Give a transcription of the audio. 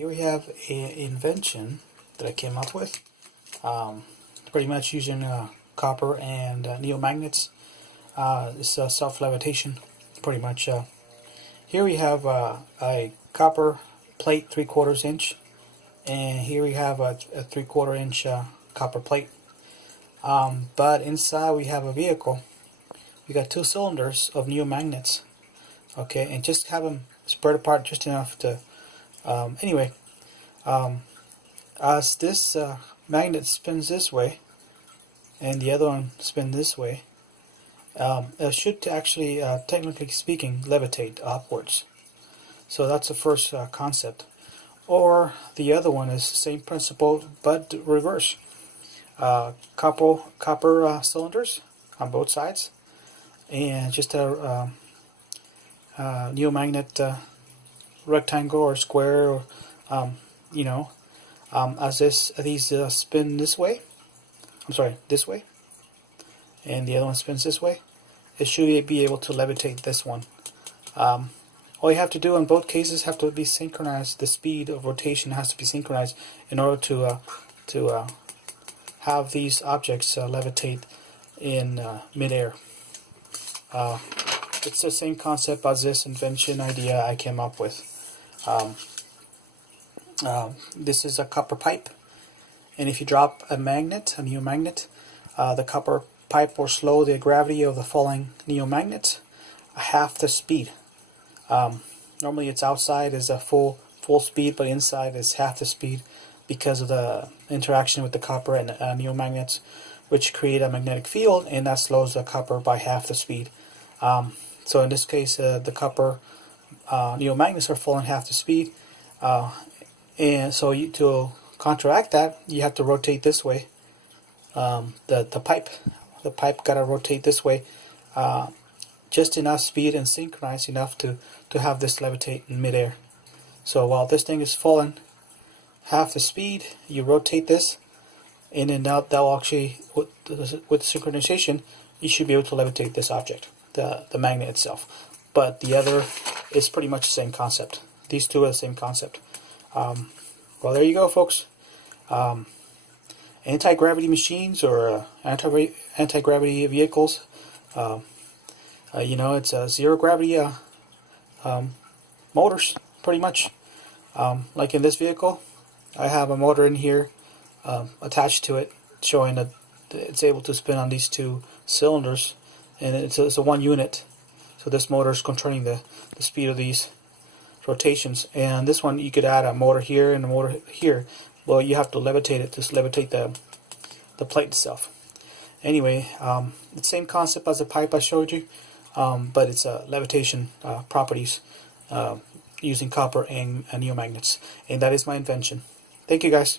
Here we have an invention that I came up with, pretty much using copper and neomagnets. It's self-levitation, pretty much. Here we have a copper plate 3/4 inch, and here we have a 3/4 inch copper plate. But inside we have a vehicle. We got 2 cylinders of neomagnets. Okay, and just have them spread apart just enough to. As this magnet spins this way, and the other one spins this way, it should actually, technically speaking, levitate upwards. So that's the first concept. Or the other one is the same principle but reverse. Copper cylinders on both sides, and just a neomagnet rectangle or square, or as these spin this way. I'm sorry, this way, and the other one spins this way. It should be able to levitate this one. All you have to do in both cases have to be synchronized. The speed of rotation has to be synchronized in order to have these objects levitate in midair. It's the same concept as this invention idea I came up with. This is a copper pipe, and if you drop a magnet, a neomagnet, the copper pipe will slow the gravity of the falling neomagnet half the speed. Normally it's outside is a full speed, but inside is half the speed because of the interaction with the copper and neomagnets, which create a magnetic field, and that slows the copper by half the speed. So in this case, the copper neomagnets are falling half the speed, and so to counteract that, you have to rotate this way. The pipe got to rotate this way, just enough speed and synchronized enough to have this levitate in midair. So while this thing is falling half the speed, you rotate this, and then that will actually, with synchronization, you should be able to levitate this object, the magnet itself. But the other is pretty much the same concept. These two are the same concept. Well, there you go, folks. Anti-gravity machines or anti-gravity vehicles. It's zero gravity motors, pretty much. Like in this vehicle, I have a motor in here attached to it, showing that it's able to spin on these 2 cylinders, and it's a 1 unit. So this motor is controlling the speed of these rotations. And this one, you could add a motor here and a motor here. Well, you have to levitate it to levitate the plate itself. Anyway, the same concept as the pipe I showed you, but it's levitation properties using copper and neomagnets. And that is my invention. Thank you, guys.